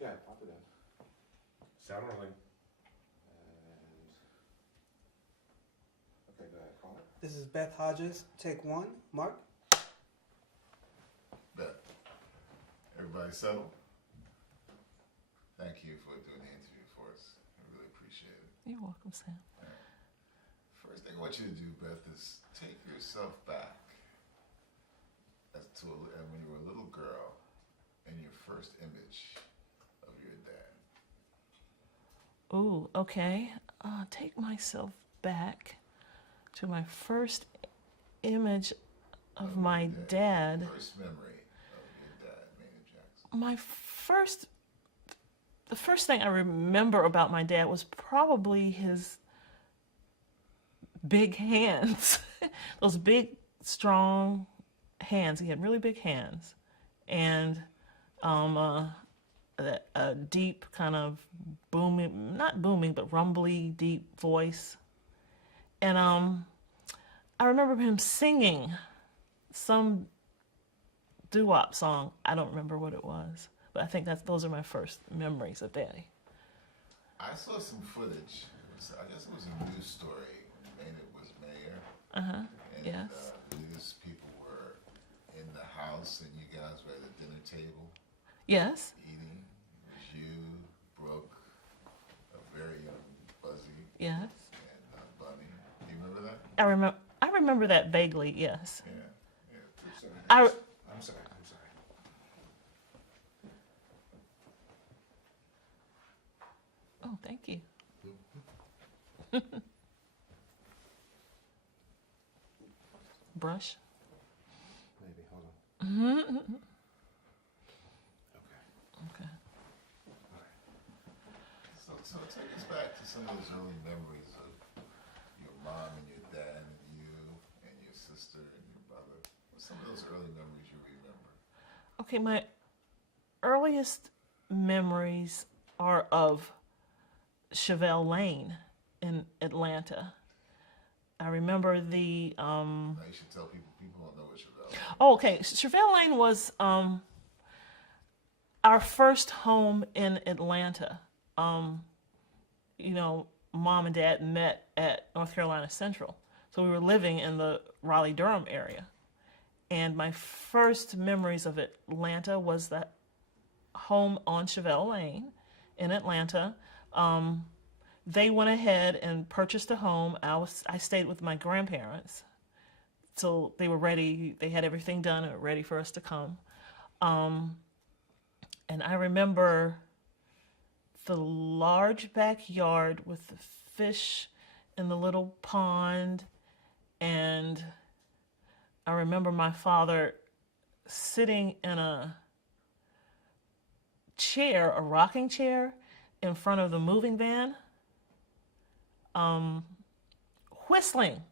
Yeah, pop it in. Sound rolling. Okay, go ahead, call it. This is Beth Hodges. Take one. Mark. Beth, everybody settled? Thank you for doing the interview for us. I really appreciate it. You're welcome, Sam. First thing I want you to do, Beth, is take yourself back as to when you were a little girl and your first image of your dad. Ooh, okay. Take myself back to my first image of my dad. First memory of your dad, Maynard Jackson. The first thing I remember about my dad was probably his big hands. Those big, strong hands. He had really big hands. And a deep kind of booming, not booming, but rumbly, deep voice. And I remember him singing some doo-wop song. I don't remember what it was, but I think those are my first memories of Daddy. I saw some footage. I guess it was a news story when Maynard was mayor. Uh-huh, And, yes. news people were in the house and you guys were at the dinner table Yes. eating. It was you, Brooke, a very young Buzzy, Yes. and Bunny. Do you remember that? I remember that vaguely, yes. Yeah. I, I'm sorry. oh, thank you. Brush. Maybe, hold on. Mm-hmm. Okay. Okay. All right. So take us back to some of those early memories of your mom and your dad and you and your sister and your brother. What's some of those early memories you remember? Okay, my earliest memories are of Chevelle Lane in Atlanta. I remember the Now you should tell people don't know what Chevelle is. oh, okay. Chevelle Lane was our first home in Atlanta. You know, Mom and Dad met at North Carolina Central. So we were living in the Raleigh-Durham area. And my first memories of Atlanta was that home on Chevelle Lane in Atlanta. They went ahead and purchased a home. I stayed with my grandparents. So they were ready. They had everything done and ready for us to come. And I remember the large backyard with the fish in the little pond. And I remember my father sitting in a chair, a rocking chair, in front of the moving van, whistling.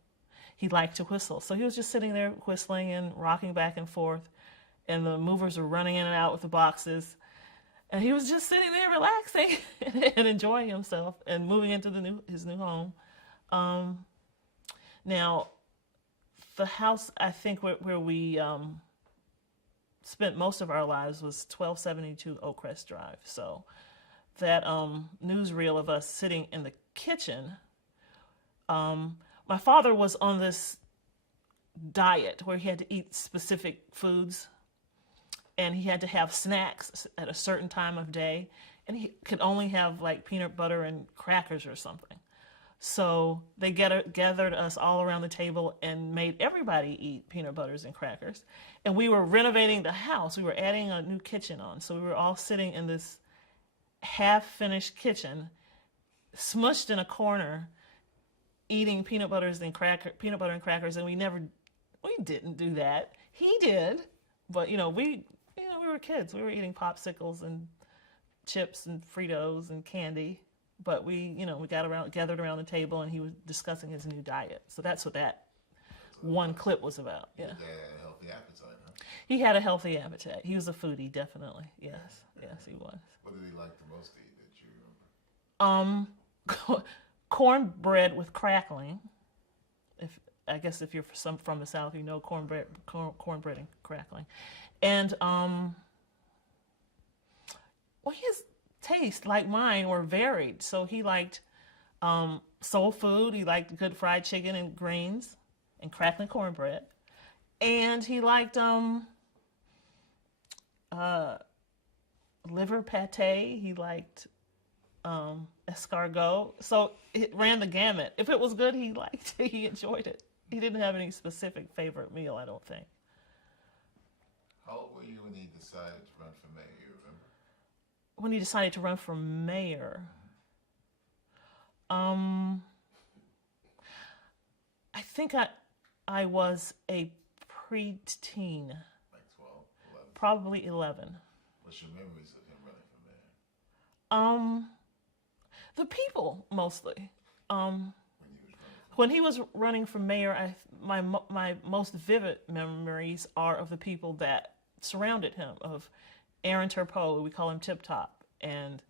He liked to whistle. So he was just sitting there whistling and rocking back and forth. And the movers were running in and out with the boxes. And he was just sitting there relaxing and enjoying himself and moving into his new home. Now, the house, I think, where we spent most of our lives was 1272 Oakcrest Drive. So that newsreel of us sitting in the kitchen, my father was on this diet where he had to eat specific foods and he had to have snacks at a certain time of day, and he could only have like peanut butter and crackers or something. So they gathered us all around the table and made everybody eat peanut butters and crackers. And we were renovating the house. We were adding a new kitchen on. So we were all sitting in this half-finished kitchen, smushed in a corner, eating peanut butter and crackers. And we didn't do that. He did, but we were kids. We were eating popsicles and chips and Fritos and candy. But we gathered around the table, and he was discussing his new diet. So that's what that one clip was about. Yeah. Your dad had a healthy appetite, huh? He had a healthy appetite. He was a foodie, definitely. Yes, yes, he was. What did he like the most to eat that you remember? Cornbread with crackling. I guess if you're from the South, you know cornbread and crackling. And tastes, like mine, were varied. So he liked soul food. He liked good fried chicken and greens and crackling cornbread. And he liked liver pate. He liked escargot. So it ran the gamut. If it was good, he liked it. He enjoyed it. He didn't have any specific favorite meal, I don't think. How old were you when he decided to run for mayor? You remember? When he decided to run for mayor, I think I was a preteen, Like 12, 11? probably 11. What's your memories of him running for mayor? The people mostly. When he was running for When he was running for mayor, my most vivid memories are of the people that surrounded him, of Aaron Turpo, we call him Tip Top, and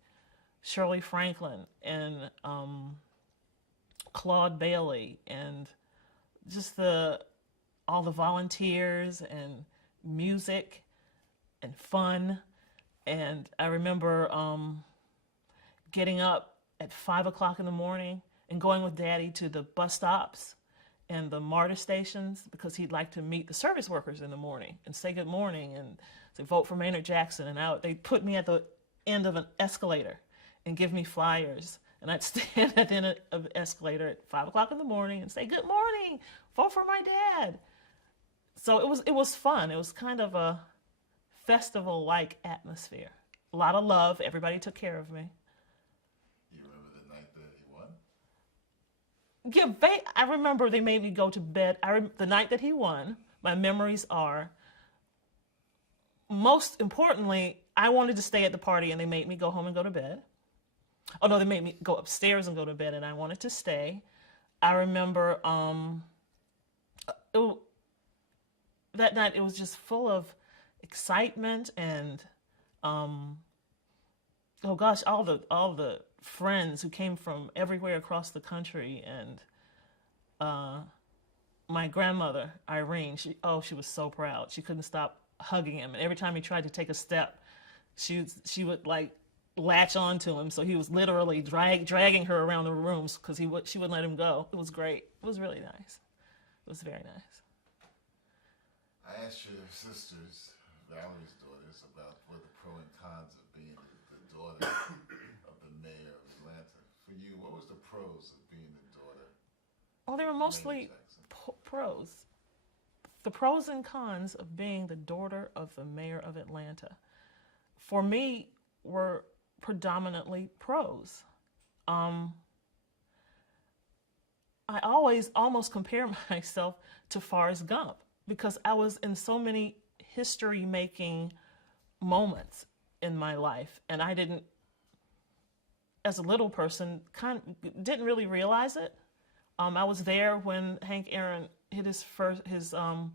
Shirley Franklin, and Claude Bailey, and just all the volunteers and music and fun. And I remember getting up at 5 o'clock in the morning and going with Daddy to the bus stops and the MARTA stations, because he'd like to meet the service workers in the morning and say good morning and say vote for Maynard Jackson. And they'd put me at the end of an escalator and give me flyers. And I'd stand at the end of the escalator at 5 o'clock in the morning and say, good morning, vote for my dad. So it was fun. It was kind of a festival-like atmosphere. A lot of love. Everybody took care of me. You remember the night that he won? Yeah, I remember they made me go to bed. The night that he won, my memories are, most importantly, I wanted to stay at the party and they made me go home and go to bed. Oh no, they made me go upstairs and go to bed and I wanted to stay. I remember that night it was just full of excitement and oh gosh, all the friends who came from everywhere across the country, and my grandmother Irene, she was so proud. She couldn't stop hugging him, and every time he tried to take a step, she would like latch onto him. So he was literally dragging her around the rooms because she wouldn't let him go. It was great. It was really nice. It was very nice. I asked your sisters, Valerie's daughters, about what the pro and cons of being the daughter of the mayor of Atlanta. For you, what was the pros of being the daughter? Well, they were mostly pros. The pros and cons of being the daughter of the mayor of Atlanta, for me, were predominantly pros. I always almost compare myself to Forrest Gump because I was in so many history-making moments in my life, and I didn't, as a little person, didn't really realize it. I was there when Hank Aaron hit his home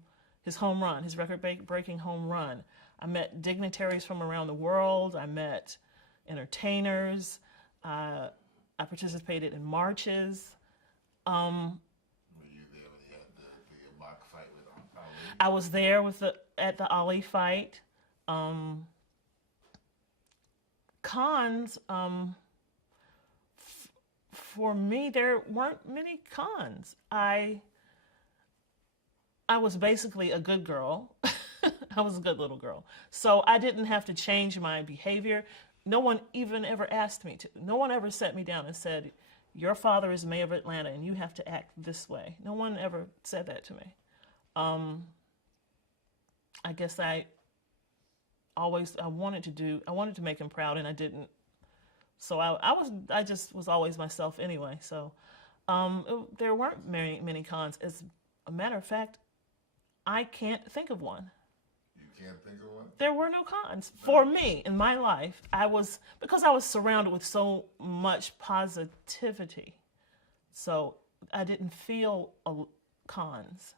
run, his record-breaking home run. I met dignitaries from around the world. I met entertainers. I participated in marches. Were you there when he had the mock fight with Ali? I was there at the Ali fight. Cons, for me, there weren't many cons. I was basically a good girl. I was a good little girl. So I didn't have to change my behavior. No one even ever asked me to. No one ever sat me down and said, your father is mayor of Atlanta and you have to act this way. No one ever said that to me. I guess I wanted to make him proud and I didn't. So I just was always myself anyway. So there weren't many cons. As a matter of fact, I can't think of one. You can't think of one? There were no cons for me in my life. Because I was surrounded with so much positivity. So I didn't feel cons.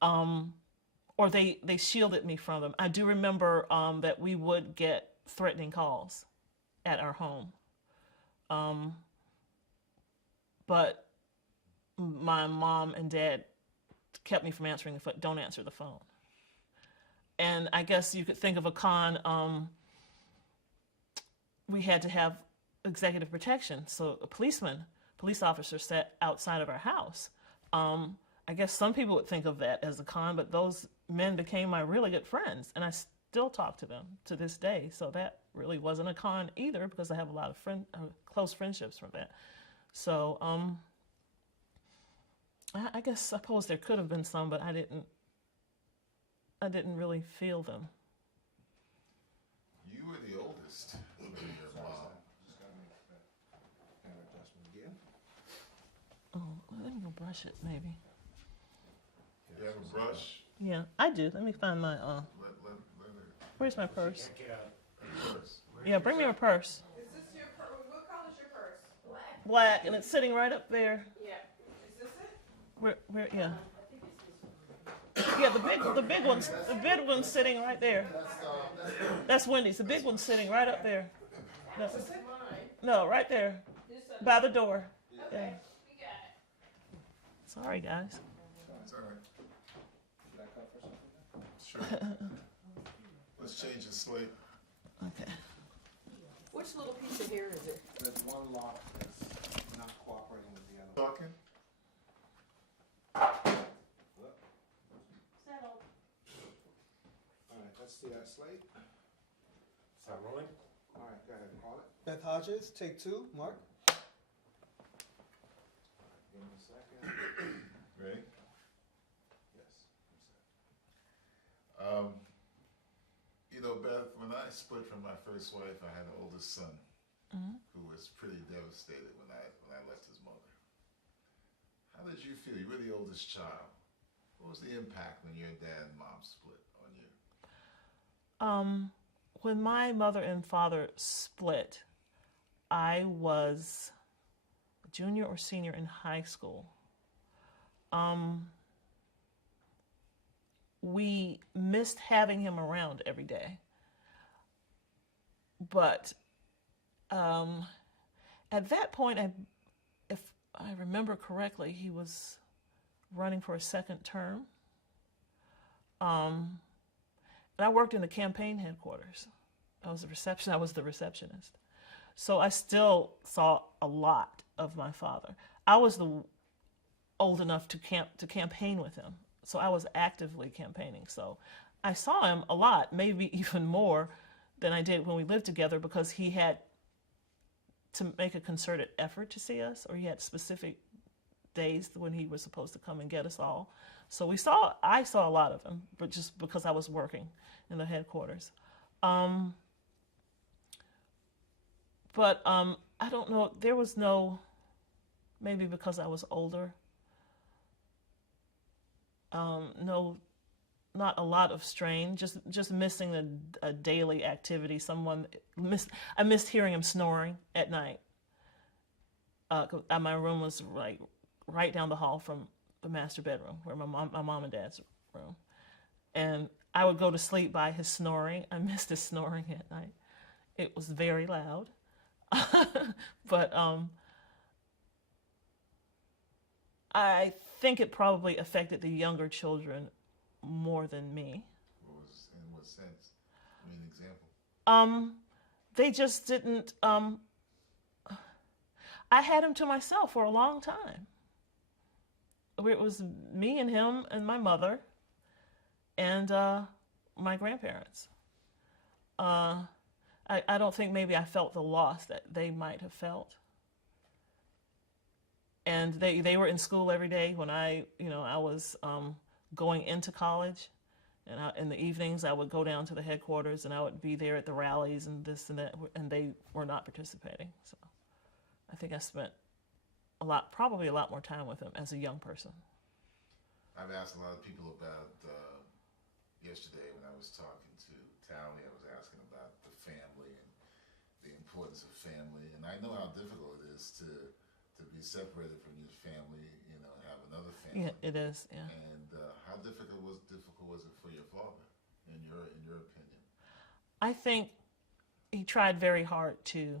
Or they shielded me from them. I do remember that we would get threatening calls at our home. But my mom and dad kept me from answering the phone. Don't answer the phone. And I guess you could think of a con. we had to have executive protection. So a police officer sat outside of our house. I guess some people would think of that as a con, but those men became my really good friends, and I still talk to them to this day. So that really wasn't a con either, because I have a lot of close friendships from that. So I suppose there could have been some, but I didn't really feel them. You were the oldest of your mom. Just gotta make that kind of adjustment again. Oh, let me go brush it, maybe. You have a brush? Yeah, I do. Let me find my, Let her where's my purse? Get out. first. Yeah, bring me a purse. Is this your purse? What color is your purse? Black. Black, and it's sitting right up there. Yeah. Is this it? Where, yeah. Yeah, the big one's sitting right there. That's Wendy's. The big one's sitting right up there. No, no, right there, by the door. Yeah. We got it. Sorry, guys. It's all right. Should I cut for something? Sure. Let's change the slate. Okay. Which little piece of hair is it? There's one lock that's not cooperating with the other. Talking? Look. All right, let's see that slate. Sound rolling? All right, go ahead and call it. Beth Hodges, take 2, Mark. Give me a second. Ready? Yes. You know, Beth, when I split from my first wife, I had an oldest son who was pretty devastated when I left his mother. How did you feel? You were the oldest child. What was the impact when your dad and mom split on you? When my mother and father split, I was a junior or senior in high school. We missed having him around every day. But at that point, if I remember correctly, he was running for a second term. And I worked in the campaign headquarters. I was the receptionist. So I still saw a lot of my father. I was old enough to campaign with him. So I was actively campaigning. So I saw him a lot, maybe even more than I did when we lived together, because he had to make a concerted effort to see us, or he had specific days when he was supposed to come and get us all. So I saw a lot of him, but just because I was working in the headquarters. But I don't know, there was maybe because I was older, not a lot of strain, just missing a daily activity. I missed hearing him snoring at night. My room was like right down the hall from the master bedroom, where my mom and dad's room. And I would go to sleep by his snoring. I missed his snoring at night. It was very loud. But I think it probably affected the younger children more than me. In what sense? Give me an example. They just didn't. I had him to myself for a long time. It was me and him and my mother and my grandparents. I don't think maybe I felt the loss that they might have felt. And they were in school every day when I was going into college. And in the evenings, I would go down to the headquarters and I would be there at the rallies and this and that, and they were not participating. So I think I spent probably a lot more time with him as a young person. I've asked a lot of people about, yesterday when I was talking to Tally, I was asking about the family and the importance of family. And I know how difficult it is to be separated from your family, and have another family. Yeah, it is, yeah. And how difficult was it for your father, in your opinion? I think he tried very hard to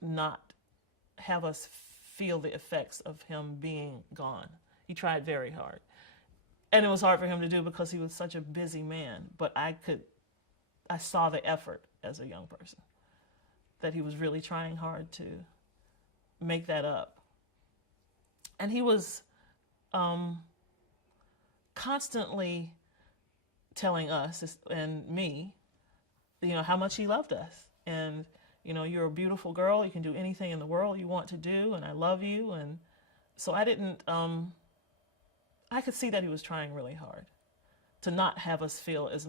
not have us feel the effects of him being gone. He tried very hard. And it was hard for him to do because he was such a busy man, but I saw the effort as a young person, that he was really trying hard to make that up. And he was constantly telling us and me, how much he loved us. And, you're a beautiful girl. You can do anything in the world you want to do, and I love you. And so I didn't, I could see that he was trying really hard to not have us feel as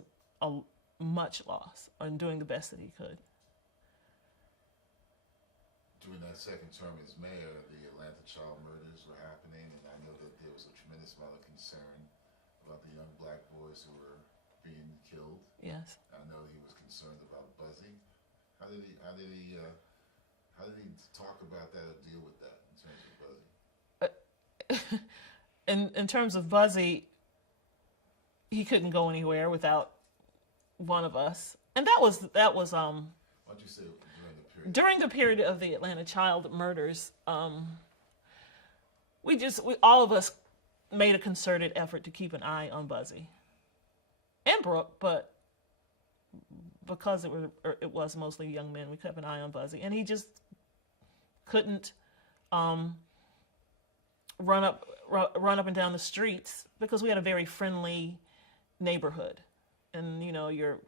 much loss and doing the best that he could. During that second term as mayor, the Atlanta child murders were happening, and I know that there was a tremendous amount of concern about the young black boys who were being killed. Yes. I know he was concerned about Buzzy. How did he talk about that or deal with that in terms of Buzzy? In terms of Buzzy, he couldn't go anywhere without one of us, and that was Why don't you say during the period of the Atlanta child murders. We all of us made a concerted effort to keep an eye on Buzzy and Brooke, but because it was mostly young men, we kept an eye on Buzzy, and he just couldn't run up and down the streets because we had a very friendly neighborhood, and your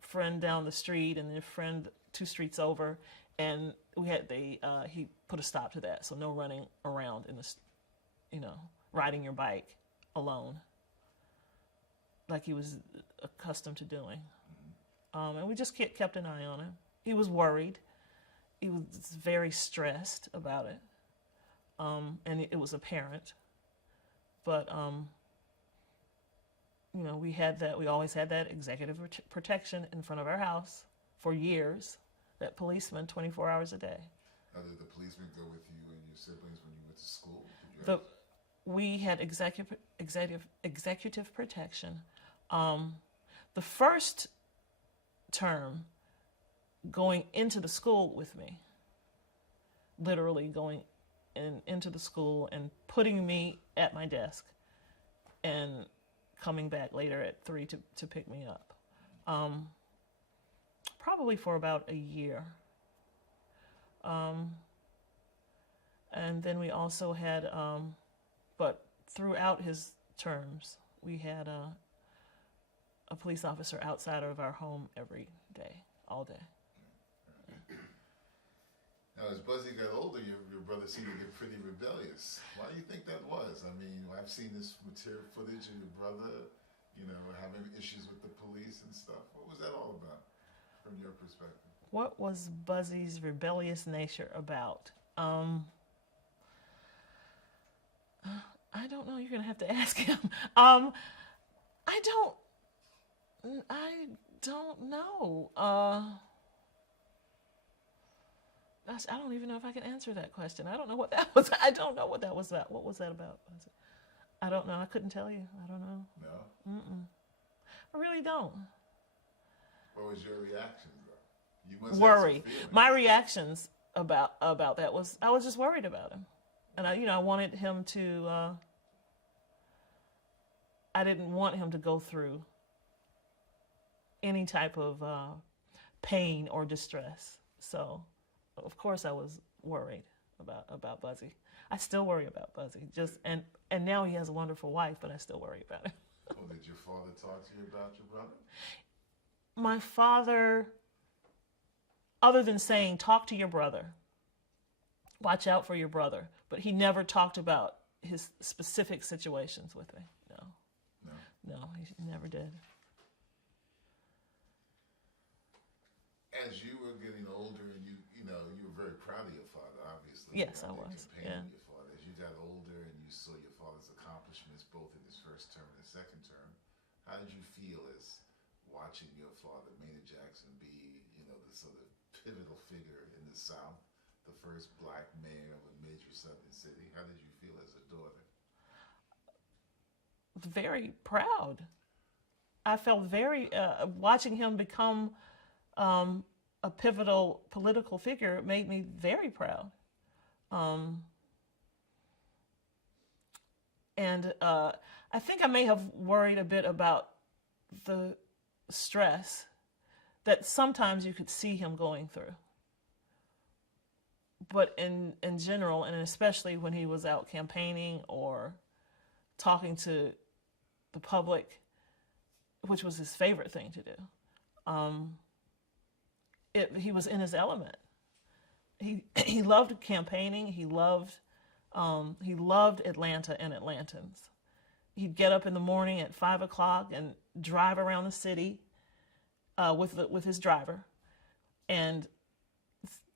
friend down the street and your friend 2 streets over, and we had he put a stop to that, so no running around in the riding your bike alone like he was accustomed to doing. And we just kept an eye on him. He was worried. He was very stressed about it. And it was apparent. But, we always had that executive protection in front of our house for years, that policeman 24 hours a day. Now, did the policeman go with you and your siblings when you went to school? We had executive protection. The first term, going into the school with me, literally going into the school and putting me at my desk and coming back later at 3 to pick me up. Probably for about a year. And then we also had, but throughout his terms, we had a police officer outside of our home every day, all day. Now, as Buzzy got older, your brother seemed to get pretty rebellious. Why do you think that was? I mean, I've seen this material footage of your brother, having issues with the police and stuff. What was that all about, from your perspective? What was Buzzy's rebellious nature about? I don't know. You're gonna have to ask him. I don't know. Gosh, I don't even know if I can answer that question. I don't know what that was. I don't know what that was about. What was that about? I don't know. I couldn't tell you. I don't know. No? I really don't. What was your reaction, though? You must Worry. have some feelings. My reactions about that was I was just worried about him, and I wanted him to. I didn't want him to go through any type of pain or distress. So, of course, I was worried about Buzzy. I still worry about Buzzy. And now he has a wonderful wife, but I still worry about him. Well, did your father talk to you about your brother? My father, other than saying, talk to your brother, watch out for your brother, but he never talked about his specific situations with me. No, he never did. As you were getting older, and you were very proud of your father, obviously. Yes, I Your was. companion Yeah. of your father. As you got older and you saw your father's accomplishments both in his first term and his second term, how did you feel as watching your father, Maynard Jackson, be, the sort of pivotal figure in the South, the first black mayor of a major southern city? How did you feel as a daughter? Very proud. I felt very, watching him become a pivotal political figure made me very proud. And I think I may have worried a bit about the stress that sometimes you could see him going through. But in general, and especially when he was out campaigning or talking to the public, which was his favorite thing to do, he was in his element. He loved campaigning. He loved Atlanta and Atlantans. He'd get up in the morning at 5 o'clock and drive around the city with his driver, and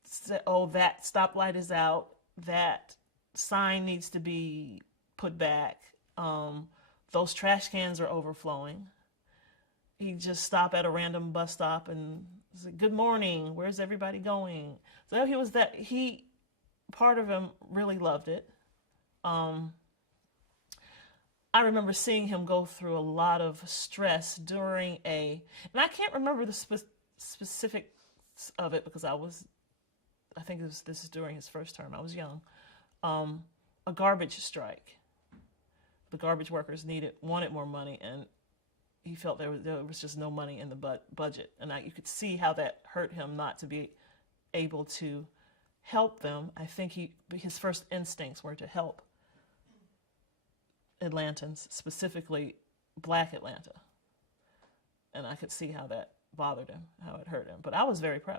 say, "Oh, that stoplight is out. That sign needs to be put back. Those trash cans are overflowing." He'd just stop at a random bus stop and say, "Good morning. Where's everybody going?" So he was that. Part of him really loved it. I remember seeing him go through a lot of stress during and I can't remember the specifics of it because this is during his first term. I was young. A garbage strike. The garbage workers wanted more money, and he felt there was just no money in the budget. And you could see how that hurt him not to be able to help them. I think his first instincts were to help Atlantans, specifically Black Atlanta. And I could see how that bothered him, how it hurt him. But I was very proud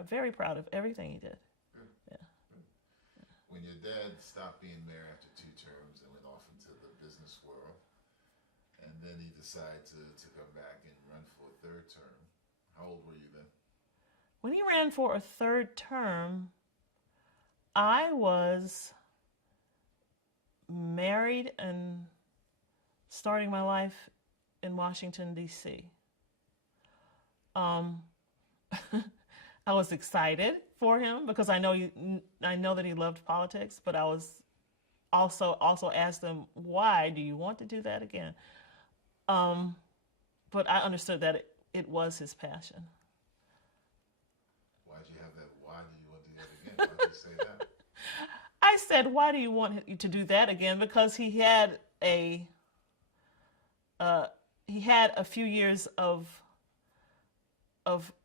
of everything he did. Good. Yeah. Good. When your dad stopped being mayor after 2 terms and went off into the business world, and then he decided to come back and run for a 3rd term, how old were you then? When he ran for a 3rd term, I was married and starting my life in Washington, D.C. I was excited for him because I know that he loved politics, but I was also asked him, "Why do you want to do that again?" But I understood that it was his passion. Why'd you have that? Why do you want to do that again? Why'd you say that? I said, "Why do you want to do that again?" Because he had a few years of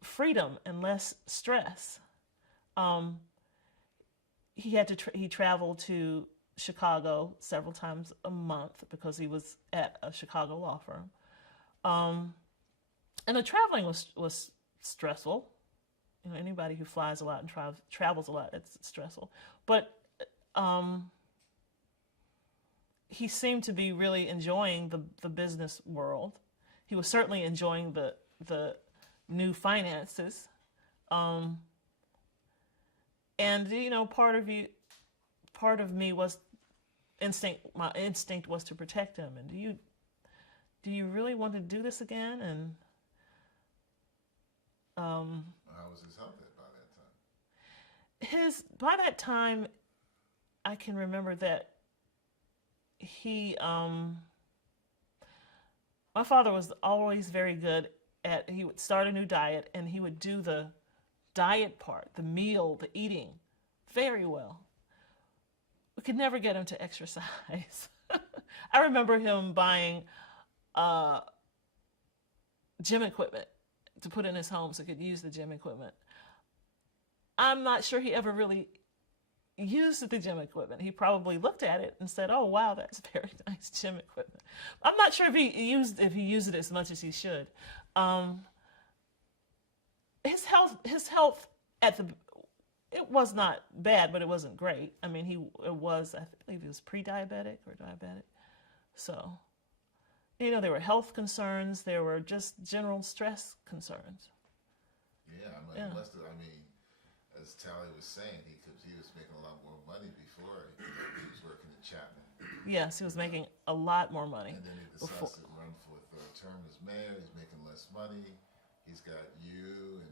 freedom and less stress. He traveled to Chicago several times a month because he was at a Chicago law firm. And the traveling was stressful. You know, anybody who flies a lot and travels a lot, it's stressful. But he seemed to be really enjoying the business world. He was certainly enjoying the new finances. And you know, part of me was my instinct was to protect him. And do you really want to do this again? And How was his health by that time? By that time, I can remember that my father was always very good he would start a new diet and he would do the diet part, the meal, the eating, very well. We could never get him to exercise. I remember him buying gym equipment to put in his home so he could use the gym equipment. I'm not sure he ever really used the gym equipment. He probably looked at it and said, "Oh wow, that's very nice gym equipment." I'm not sure if he used it as much as he should. His health it was not bad, but it wasn't great. I mean, I believe he was pre-diabetic or diabetic. So, you know, there were health concerns. There were just general stress concerns. Yeah, I mean, as Tally was saying, he was making a lot more money before he was working at Chapman. Yes, he was making a lot more money. And then he decides to run for a 3rd term as mayor. He's making less money. He's got you and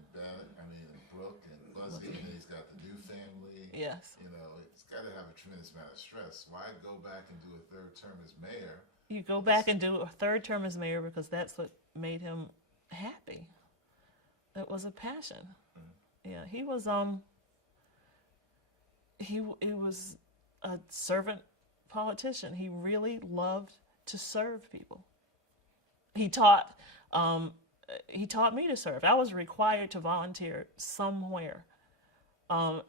Brooke and Buzzy, and then he's got the new family. Yes. You know, it's got to have a tremendous amount of stress. Why go back and do a 3rd term as mayor? You go back and do a 3rd term as mayor because that's what made him happy. It was a passion. Mm-hmm. Yeah, he was a servant politician. He really loved to serve people. He taught he taught me to serve. I was required to volunteer somewhere.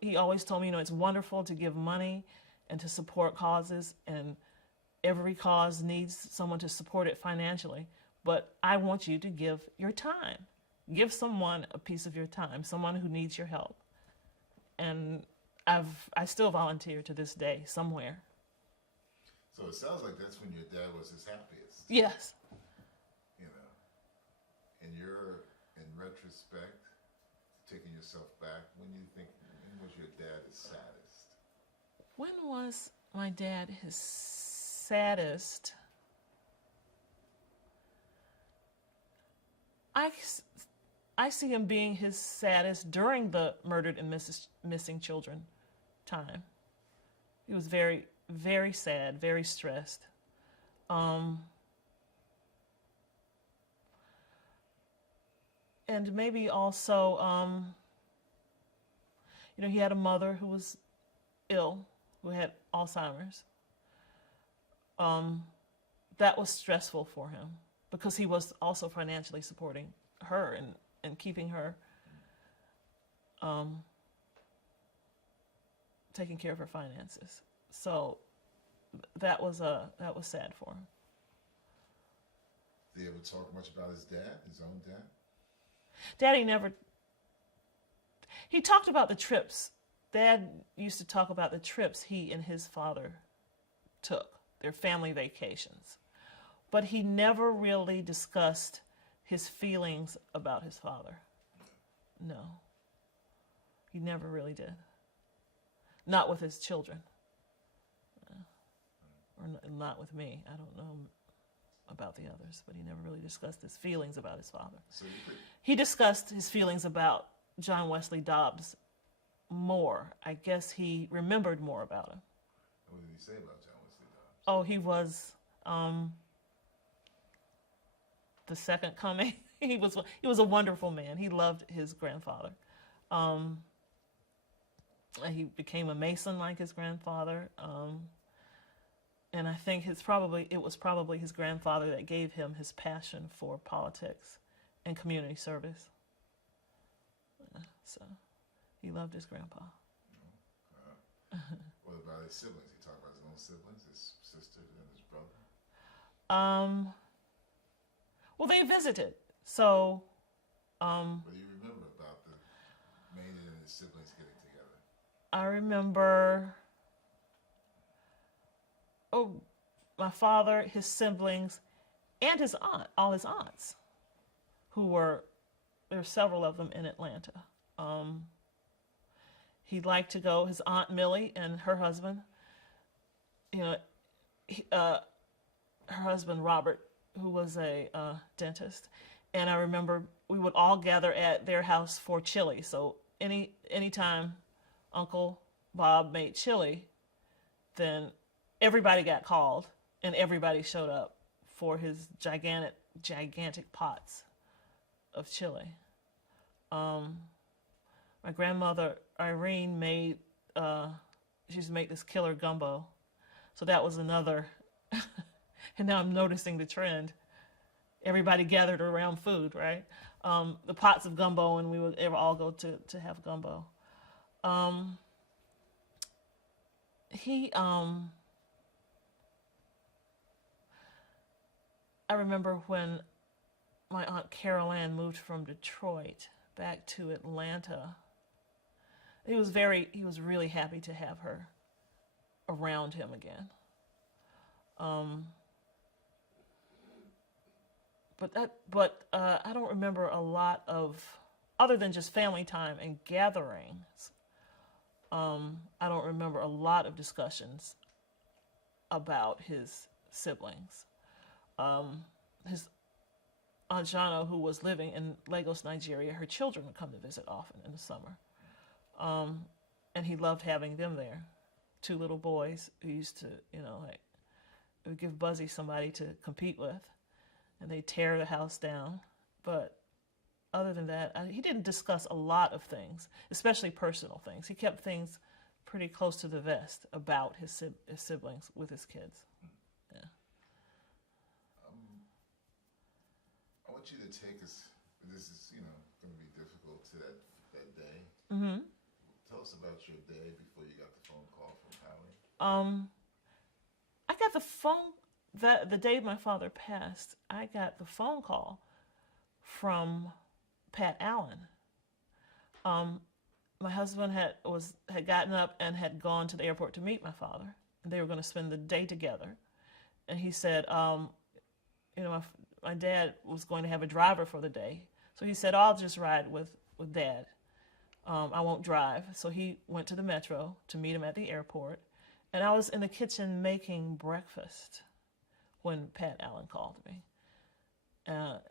He always told me, it's wonderful to give money and to support causes, and every cause needs someone to support it financially. But I want you to give your time. Give someone a piece of your time, someone who needs your help. And I still volunteer to this day somewhere. So it sounds like that's when your dad was his happiest. Yes. And you're, in retrospect, taking yourself back, when was your dad his saddest? When was my dad his saddest? I see him being his saddest during the murdered and missing children time. He was very, very sad, very stressed. And maybe also, he had a mother who was ill, who had Alzheimer's. That was stressful for him because he was also financially supporting her and keeping her, taking care of her finances. So that was sad for him. Did he ever talk much about his dad, his own dad? Daddy never. He talked about the trips. Dad used to talk about the trips he and his father took, their family vacations. But he never really discussed his feelings about his father. No. He never really did. Not with his children. Or not with me. I don't know about the others, but he never really discussed his feelings about his father. So he discussed his feelings about John Wesley Dobbs more. I guess he remembered more about him. What did he say about John Wesley Dobbs? Oh, he was the second coming. He was a wonderful man. He loved his grandfather. He became a Mason like his grandfather. And I think it was probably his grandfather that gave him his passion for politics and community service. So he loved his grandpa. What about his siblings? He talked about his own siblings, his sister and his brother? Well, they visited. So What do you remember about the Maynard and his siblings getting together? I remember my father, his siblings, and his aunt, all his aunts, there were several of them in Atlanta. He liked to go, his Aunt Millie and her husband, her husband Robert, who was a dentist. And I remember we would all gather at their house for chili. So anytime Uncle Bob made chili, then everybody got called and everybody showed up for his gigantic pots of chili. My grandmother Irene she used to make this killer gumbo. So that was another, and now I'm noticing the trend. Everybody gathered around food, right? The pots of gumbo, and we would all go to have gumbo. I remember when my Aunt Carol Ann moved from Detroit back to Atlanta. He was really happy to have her around him again. But I don't remember a lot of, other than just family time and gatherings, I don't remember a lot of discussions about his siblings. His Aunt Jano, who was living in Lagos, Nigeria, her children would come to visit often in the summer. And he loved having them there. 2 little boys who used to, would give Buzzy somebody to compete with, and they tear the house down. But other than that, he didn't discuss a lot of things, especially personal things. He kept things pretty close to the vest about his siblings with his kids. Yeah. I want you to take us This is, going to be difficult to that day. Mm-hmm. Tell us about your day before you got the phone call from Howie. I got the phone the day my father passed. I got the phone call from Pat Allen. My husband had gotten up and had gone to the airport to meet my father, and they were going to spend the day together. And he said, my dad was going to have a driver for the day, so he said, I'll just ride with Dad. I won't drive. So he went to the metro to meet him at the airport, and I was in the kitchen making breakfast when Pat Allen called me.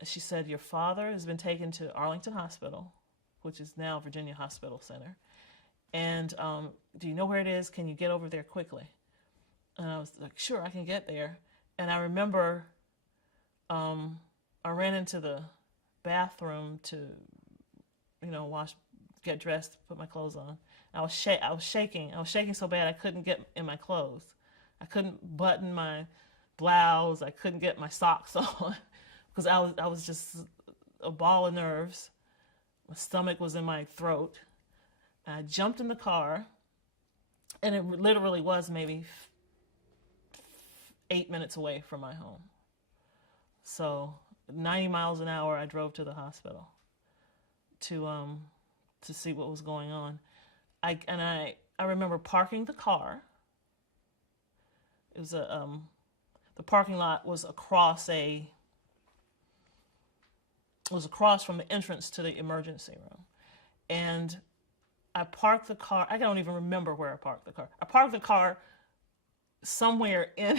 She said, your father has been taken to Arlington Hospital, which is now Virginia Hospital Center. And do you know where it is? Can you get over there quickly? And I was like, sure, I can get there. And I remember I ran into the bathroom to, wash, get dressed, put my clothes on. I was shaking. I was shaking so bad I couldn't get in my clothes. I couldn't button my blouse. I couldn't get my socks on because I was just a ball of nerves. My stomach was in my throat. I jumped in the car, and it literally was maybe 8 minutes away from my home. So 90 miles an hour, I drove to the hospital to see what was going on. I remember parking the car. It was the parking lot was across from the entrance to the emergency room. And I parked the car. I don't even remember where I parked the car. I parked the car somewhere in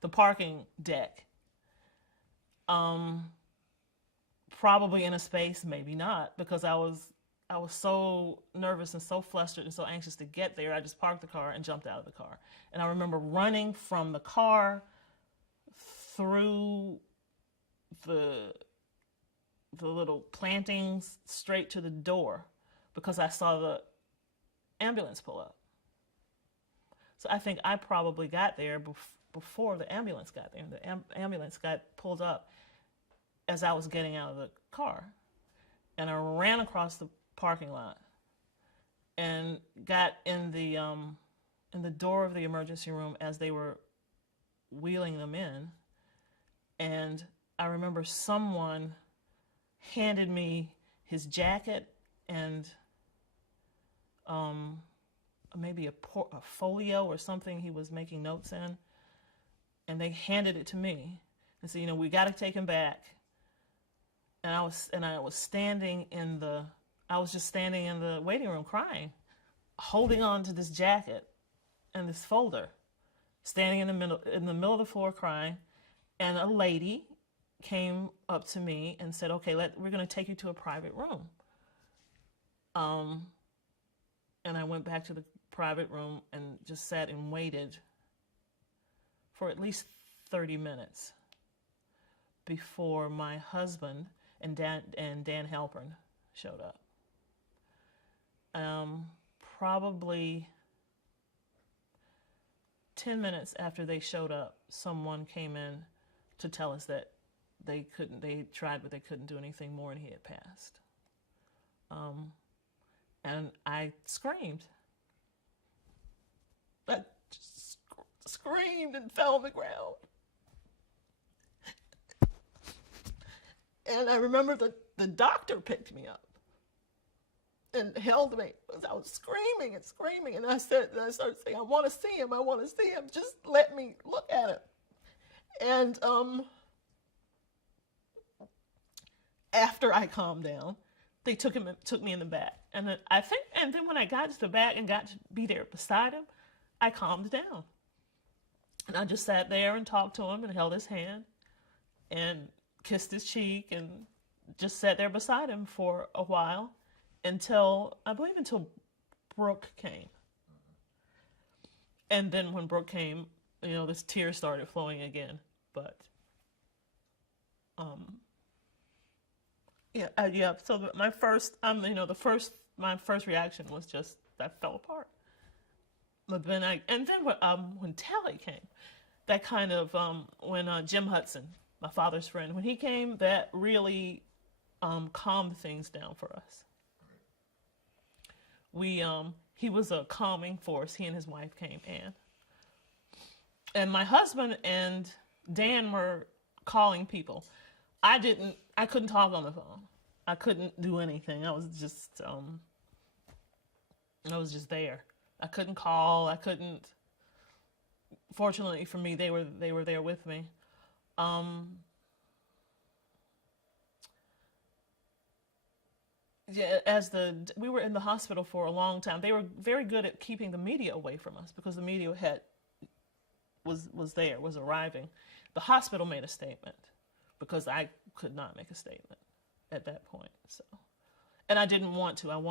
the parking deck. Probably in a space, maybe not, because I was so nervous and so flustered and so anxious to get there. I just parked the car and jumped out of the car. And I remember running from the car through the little plantings straight to the door because I saw the ambulance pull up. So I think I probably got there before the ambulance got there. The ambulance got pulled up as I was getting out of the car. And I ran across the parking lot and got in the door of the emergency room as they were wheeling them in. And I remember someone handed me his jacket and maybe a folio or something he was making notes in, and they handed it to me and said, we got to take him back. And I was standing in the waiting room crying, holding on to this jacket and this folder, standing in the middle of the floor crying, and a lady came up to me and said, okay, we're going to take you to a private room. And I went back to the private room and just sat and waited for at least 30 minutes before my husband and Dan Halpern showed up. Probably 10 minutes after they showed up, someone came in to tell us that they tried, but they couldn't do anything more, and he had passed. And I screamed. I just screamed and fell on the ground. And I remember the doctor picked me up and held me as I was screaming and screaming. And I started saying, I want to see him. I want to see him. Just let me look at him. And after I calmed down, they took me in the back. And then when I got to the back and got to be there beside him, I calmed down. And I just sat there and talked to him and held his hand and kissed his cheek and just sat there beside him for a while until Brooke came. And then when Brooke came, this tears started flowing again. But, so my first reaction was just, that fell apart. But then when Tally came, that kind of, when Jim Hudson, my father's friend, when he came, that really calmed things down for us. He was a calming force. He and his wife came in. And my husband and Dan were calling people. I couldn't talk on the phone. I couldn't do anything. I was just there. I couldn't call. I couldn't. Fortunately for me, they were there with me. Yeah, we were in the hospital for a long time. They were very good at keeping the media away from us because the media was arriving. The hospital made a statement because I could not make a statement at that point. So, and I didn't want to.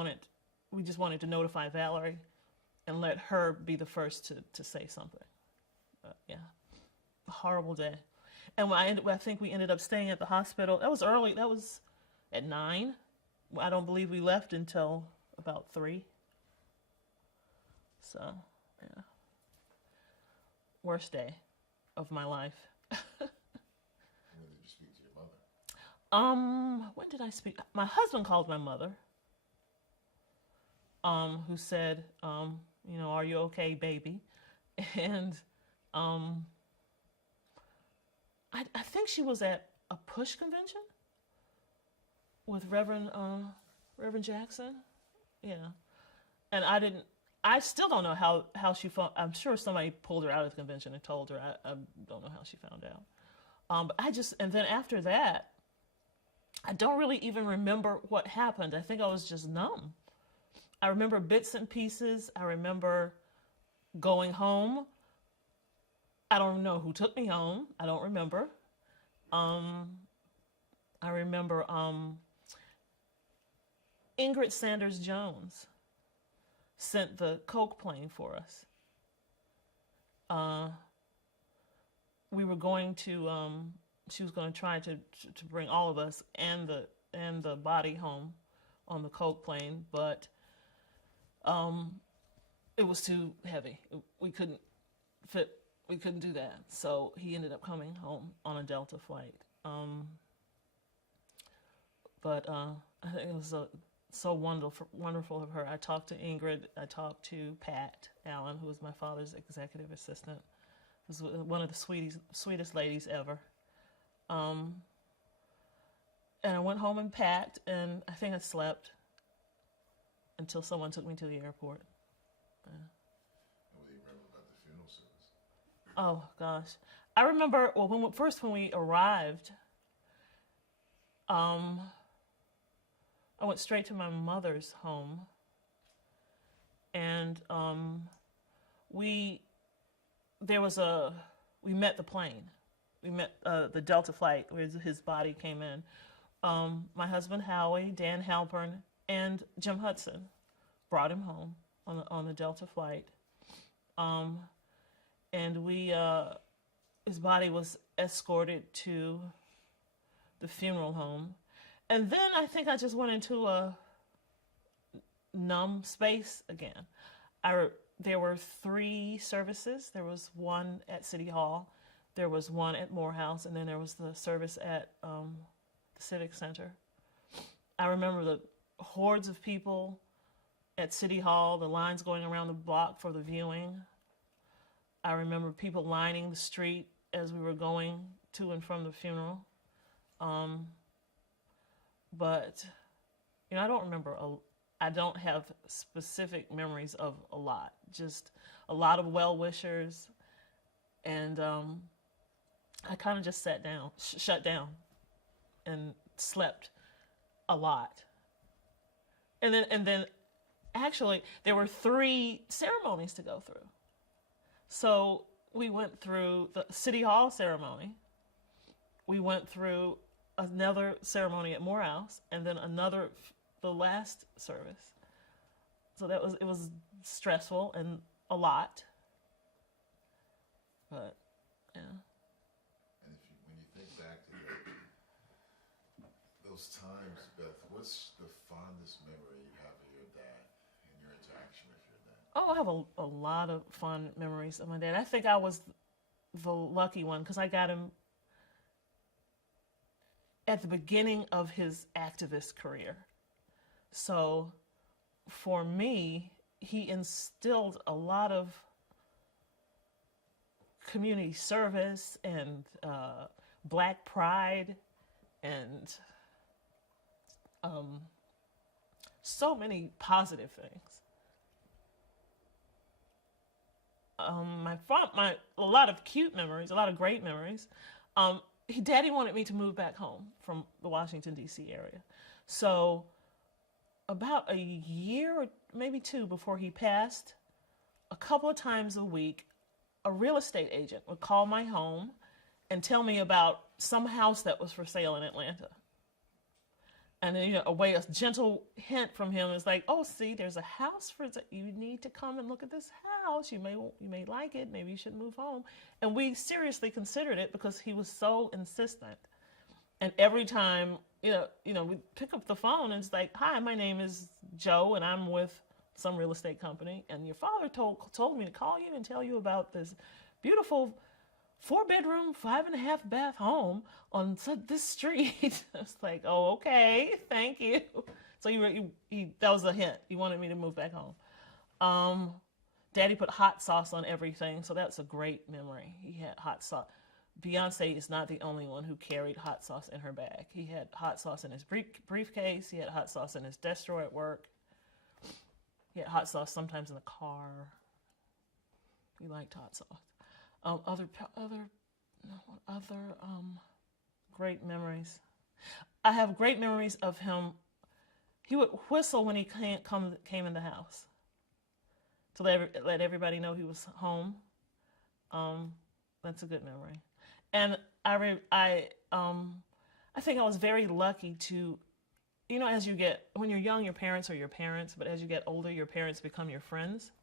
We just wanted to notify Valerie and let her be the first to say something. But yeah, a horrible day. And I think we ended up staying at the hospital. That was early. That was at 9. I don't believe we left until about 3. So, yeah. Worst day of my life. When did you speak to your mother? When did I speak? My husband called my mother. Who said, are you okay, baby? And I think she was at a PUSH convention with Reverend Jackson. Yeah. And I still don't know how she found. I'm sure somebody pulled her out of the convention and told her. I don't know how she found out. But and then after that, I don't really even remember what happened. I think I was just numb. I remember bits and pieces. I remember going home. I don't know who took me home. I don't remember. I remember Ingrid Sanders Jones sent the Coke plane for us. We were going to. She was going to try to bring all of us and the body home on the Coke plane, but it was too heavy. We couldn't fit. We couldn't do that. So he ended up coming home on a Delta flight. But I think it was so wonderful of her. I talked to Ingrid. I talked to Pat Allen, who was my father's executive assistant. Was one of the sweetest ladies ever. And I went home and packed, and I think I slept until someone took me to the airport. And what do you remember about the funeral service? Oh gosh, I remember. Well, when we arrived, I went straight to my mother's home, and we met the plane. We met the Delta flight where his body came in. My husband Howie, Dan Halpern, and Jim Hudson brought him home on the Delta flight. And his body was escorted to the funeral home. And then I think I just went into a numb space again. There were 3 services. There was one at City Hall, there was one at Morehouse, and then there was the service at the Civic Center. I remember the hordes of people at City Hall, the lines going around the block for the viewing. I remember people lining the street as we were going to and from the funeral. But, I don't remember, I don't have specific memories of a lot, just a lot of well-wishers. And I kind of just sat down, shut down, and slept a lot. And then actually there were 3 ceremonies to go through. So we went through the City Hall ceremony. We went through another ceremony at Morehouse, and then the last service. So it was stressful and a lot. But yeah. And when you think back to those times, Beth, what's the fondest memory you have of your dad and your interaction with your dad? Oh, I have a lot of fond memories of my dad. I think I was the lucky one because I got him at the beginning of his activist career. So for me, he instilled a lot of community service and Black pride and so many positive things. A lot of cute memories, a lot of great memories. Daddy wanted me to move back home from the Washington, D.C. area. So about a year or maybe two before he passed, a couple of times a week, a real estate agent would call my home and tell me about some house that was for sale in Atlanta. And then, a gentle hint from him is like, oh, see, there's a house you need to come and look at this house. You may like it. Maybe you should move home. And we seriously considered it because he was so insistent. And every time, we pick up the phone and it's like, hi, my name is Joe and I'm with some real estate company. And your father told me to call you and tell you about this beautiful 4-bedroom, 5.5-bath home on this street. I was like, oh, okay, thank you. So that was a hint. He wanted me to move back home. Daddy put hot sauce on everything, so that's a great memory. He had hot sauce. Beyonce is not the only one who carried hot sauce in her bag. He had hot sauce in his briefcase. He had hot sauce in his desk drawer at work. He had hot sauce sometimes in the car. He liked hot sauce. Other great memories. I have great memories of him. He would whistle when he came in the house to let everybody know he was home. That's a good memory. And I think I was very lucky to, when you're young, your parents are your parents, but as you get older, your parents become your friends.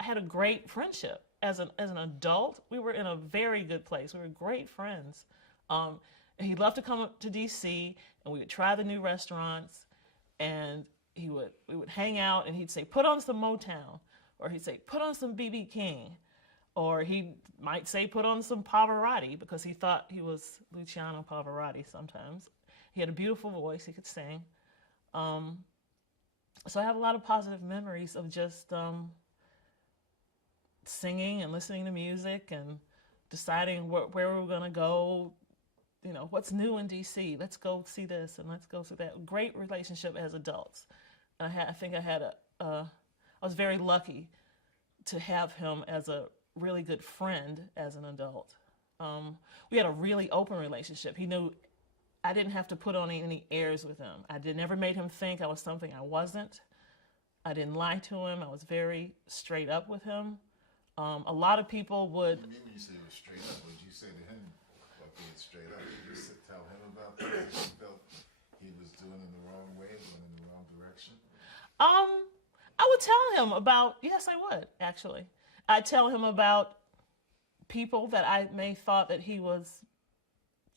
I had a great friendship. As an adult, we were in a very good place. We were great friends. And he loved to come up to D.C. and we would try the new restaurants. And we would hang out and he'd say, put on some Motown. Or he'd say, put on some B.B. King. Or he might say, put on some Pavarotti because he thought he was Luciano Pavarotti sometimes. He had a beautiful voice. He could sing. So I have a lot of positive memories of just singing and listening to music and deciding where we're going to go, what's new in DC. Let's go see this and let's go see that. Great relationship as adults. And I was very lucky to have him as a really good friend as an adult. We had a really open relationship. He knew I didn't have to put on any airs with him. I never made him think I was something I wasn't. I didn't lie to him. I was very straight up with him. A lot of people would. What do you mean when you say it was straight up? What did you say to him about being straight up? Did you tell him about things that you felt he was doing in the wrong way, going in the wrong direction? I would tell him about. Yes, I would actually. I'd tell him about people that I may thought that he was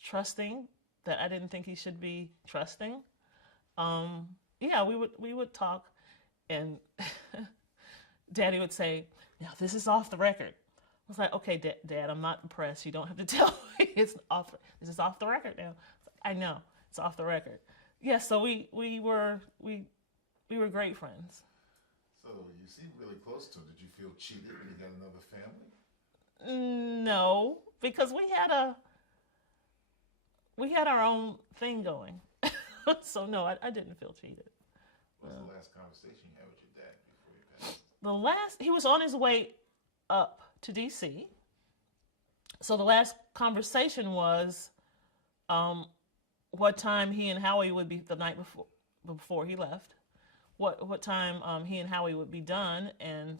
trusting, that I didn't think he should be trusting. We would talk, and Daddy would say, now this is off the record. I was like, okay, Dad, I'm not impressed. You don't have to tell me this is off the record now. I know it's off the record. Yeah, so we were great friends. So you seem really close to him. Did you feel cheated when you got another family? No, because we had our own thing going. So no, I didn't feel cheated. What was the last conversation you had with your dad before he passed? He was on his way up to DC. So the last conversation was what time he and Howie would be the night before he left. What time he and Howie would be done, and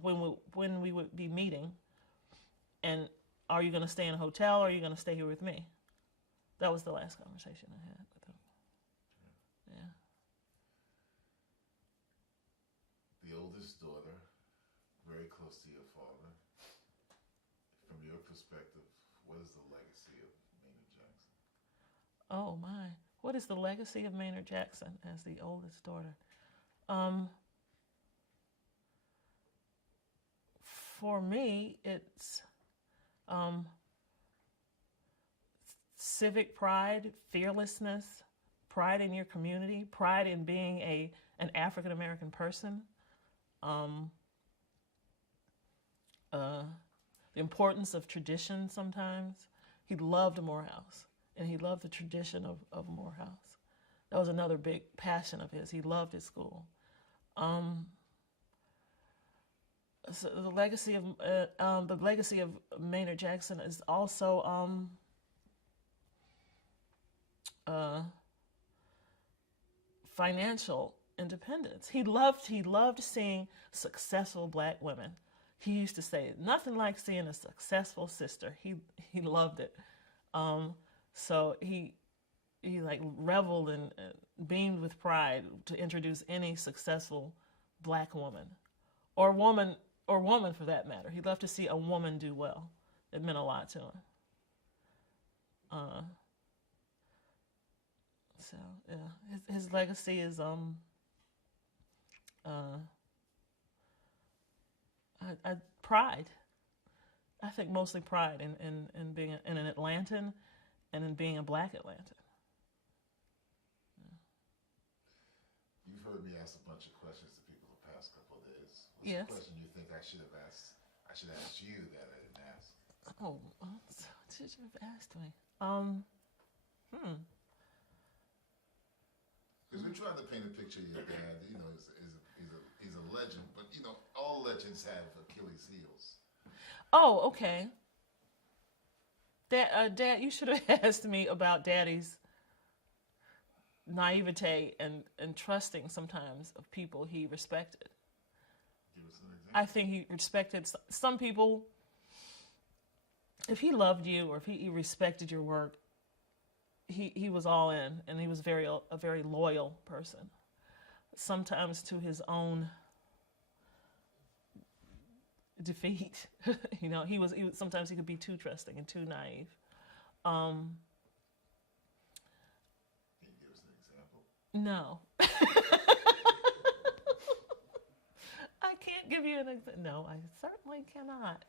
when we would be meeting, and are you going to stay in a hotel or are you going to stay here with me? That was the last conversation I had with him. Yeah. The oldest daughter, very close to your father. From your perspective, what is the legacy of Maynard Jackson? Oh my. What is the legacy of Maynard Jackson as the oldest daughter? For me, it's civic pride, fearlessness, pride in your community, pride in being an African American person. The importance of tradition sometimes. He loved Morehouse, and he loved the tradition of Morehouse. That was another big passion of his. He loved his school. So the legacy of Maynard Jackson is also financial independence. He loved seeing successful black women. He used to say, nothing like seeing a successful sister. He loved it. So he like reveled and beamed with pride to introduce any successful black woman, or woman for that matter. He loved to see a woman do well. It meant a lot to him. So yeah, his legacy is pride. I think mostly pride in being an Atlantan and in being a black Atlantan. You've heard me ask a bunch of questions to people the past couple of days. What's Yes. the question you think I should have asked? I should have asked you that I didn't ask. Oh, what should you have asked me? Because we're trying to paint a picture of your dad. You know, he's a legend, but you know, all legends have Achilles heels. Oh, okay. Dad, you should have asked me about Daddy's naivete and trusting sometimes of people he respected. Give us an example. I think he respected some people. If he loved you or if he respected your work, he was all in, and he was a very loyal person. Sometimes to his own defeat. You know, he was sometimes he could be too trusting and too naive. Can you give us an example? No. I can't give you an example. No, I certainly cannot.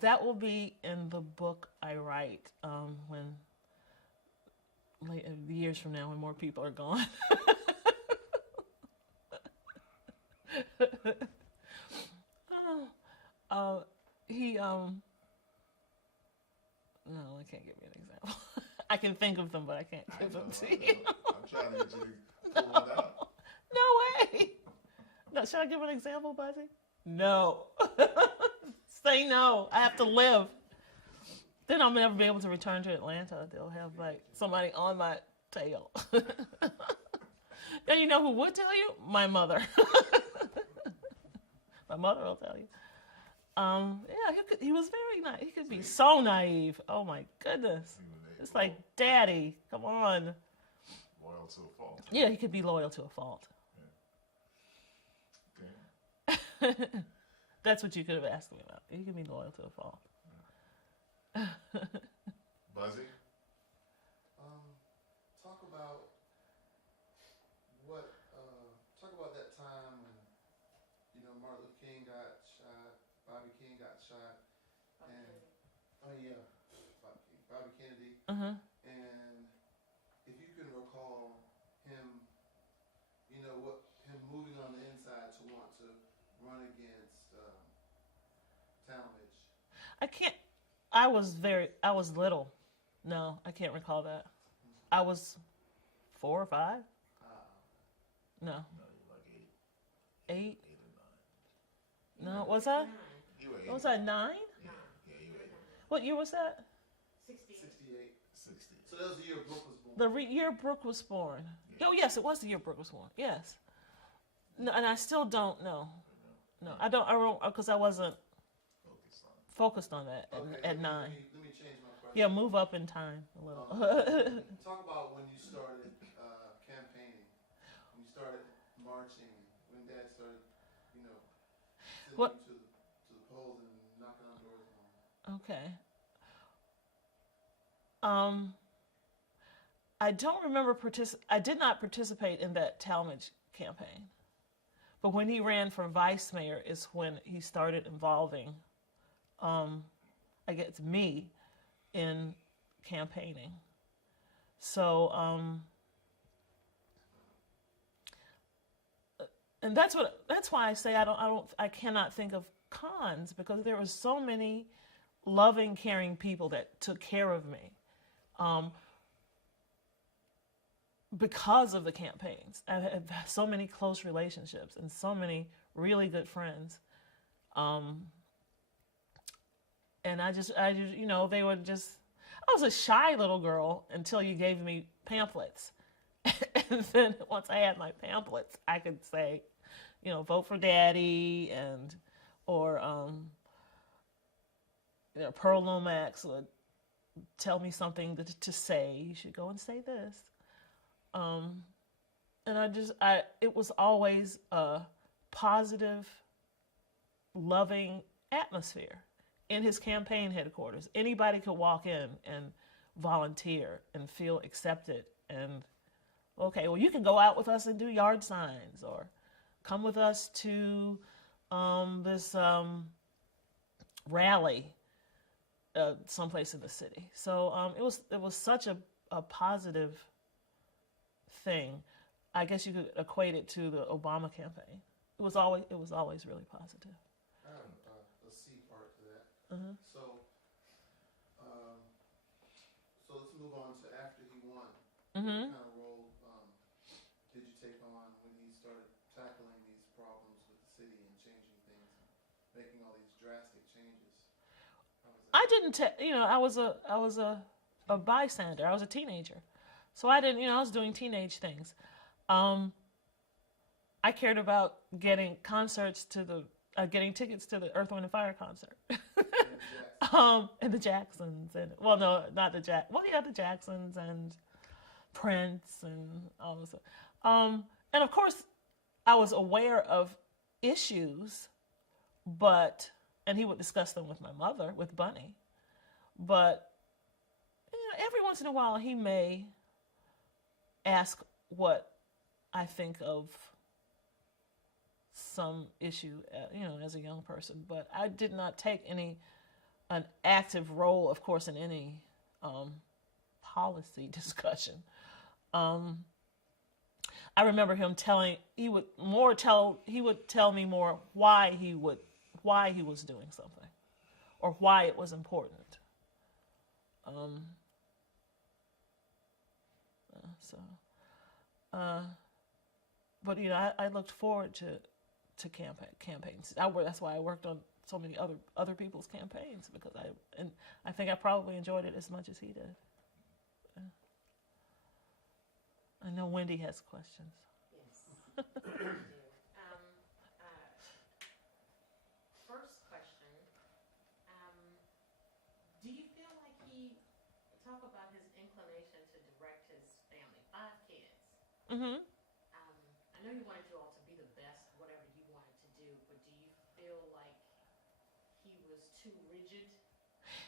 That will be in the book I write years from now when more people are gone. No, I can't give you an example. I can think of them, but I can't give them to you. I'm trying to get you to pull one out. No way. No, should I give an example, Buzzy? No. Say no. I have to live. Then I'll never be able to return to Atlanta. They'll have like somebody on my tail. And you know who would tell you? My mother. My mother will tell you. Yeah, he was very naive. He could be so naive. Oh my goodness. It's like, Daddy, come on. Loyal to a fault. Yeah, he could be loyal to a fault. Yeah. Okay. That's what you could have asked me about. He could be loyal to a fault. Buzzy? Talk about that time when, you know, Martin Luther King got shot, Bobby King got shot, and Bobby Kennedy, and if you can recall him, you know, him moving on the inside to want to run against Talmadge. I can't. I was little. No, I can't recall that. I was 4 or 5. No. No, you're like 8. 8. 8 or 9. No, was I? You were 8. Was I 9? Yeah, you were 8. What year was that? 68. 60. So that was the year Brooke was born. The year Brooke was born. Oh yes, it was the year Brooke was born. Yes. No, and I still don't know. No, I don't, because I wasn't focused on that at 9. Let me change my question. Yeah, move up in time a little. Talk about when you started campaigning, when you started marching, when Dad started, you know, sending What? you to the polls and knocking on doors and all. Okay. I don't remember I did not participate in that Talmadge campaign. But when he ran for vice mayor is when he started involving, I guess, me in campaigning. So, and that's why I say I cannot think of cons, because there were so many loving, caring people that took care of me. Because of the campaigns, I have so many close relationships and so many really good friends. And I just, they were just, I was a shy little girl until you gave me pamphlets. And then once I had my pamphlets, I could say, vote for Daddy, or Pearl Lomax would tell me something to say. You should go and say this. And it was always a positive, loving atmosphere in his campaign headquarters. Anybody could walk in and volunteer and feel accepted. And, okay, well, you can go out with us and do yard signs, or come with us to this rally someplace in the city. So it was such a positive thing. I guess you could equate it to the Obama campaign. It was always really positive. I have a C part to that. Uh-huh. So let's move on to after he won. Mm-hmm. What kind of role did you take on when he started tackling these problems with the city and changing things, and making all these drastic changes? I didn't I was a bystander. I was a teenager. So I didn't, I was doing teenage things. I cared about getting tickets to the Earth, Wind and Fire concert. And the Jacksons, and the Jacksons and Prince and all this stuff. And of course, I was aware of issues, and he would discuss them with my mother, with Bunny. But every once in a while, he may ask what I think of some issue, as a young person. But I did not take an active role, of course, in any policy discussion. I remember him he would tell me more why he was doing something, or why it was important. But I looked forward to campaigns. That's why I worked on so many other people's campaigns, because I think I probably enjoyed it as much as he did. I know Wendy has questions. Yes. I do. First question, do you feel like talk about his inclination to direct his family, 5 kids? Mm-hmm. I know you wanted you all to be the best, whatever you wanted to do, but do you feel like he was too rigid?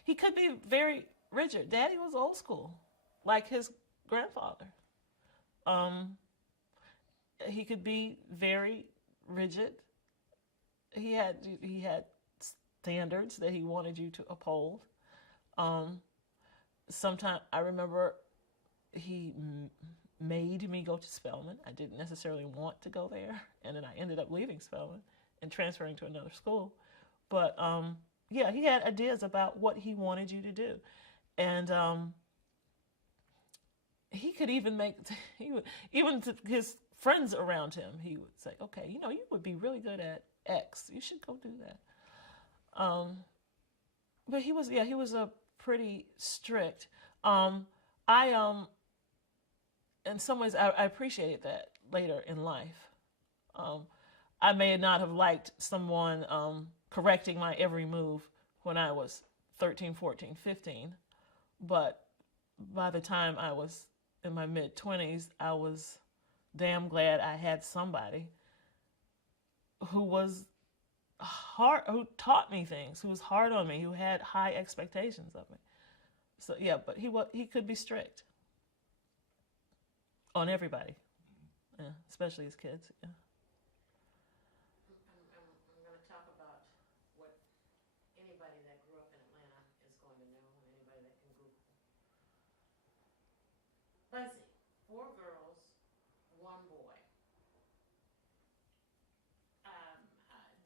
He could be very rigid. Daddy was old school, like his grandfather. He could be very rigid. He had standards that he wanted you to uphold. Sometimes I remember he made me go to Spelman. I didn't necessarily want to go there, and then I ended up leaving Spelman and transferring to another school. But he had ideas about what he wanted you to do, and he could even even to his friends around him, he would say, "Okay, you would be really good at X. You should go do that." But he was a pretty strict. In some ways, I appreciated that later in life. I may not have liked someone correcting my every move when I was 13, 14, 15, but by the time I was in my mid-20s, I was damn glad I had somebody who was hard, who taught me things, who was hard on me, who had high expectations of me. So yeah, but he could be strict on everybody, especially his kids. Yeah. I'm going to talk about what anybody that grew up in Atlanta is going to know, and anybody that can Google. Buzzy, 4 girls, 1 boy.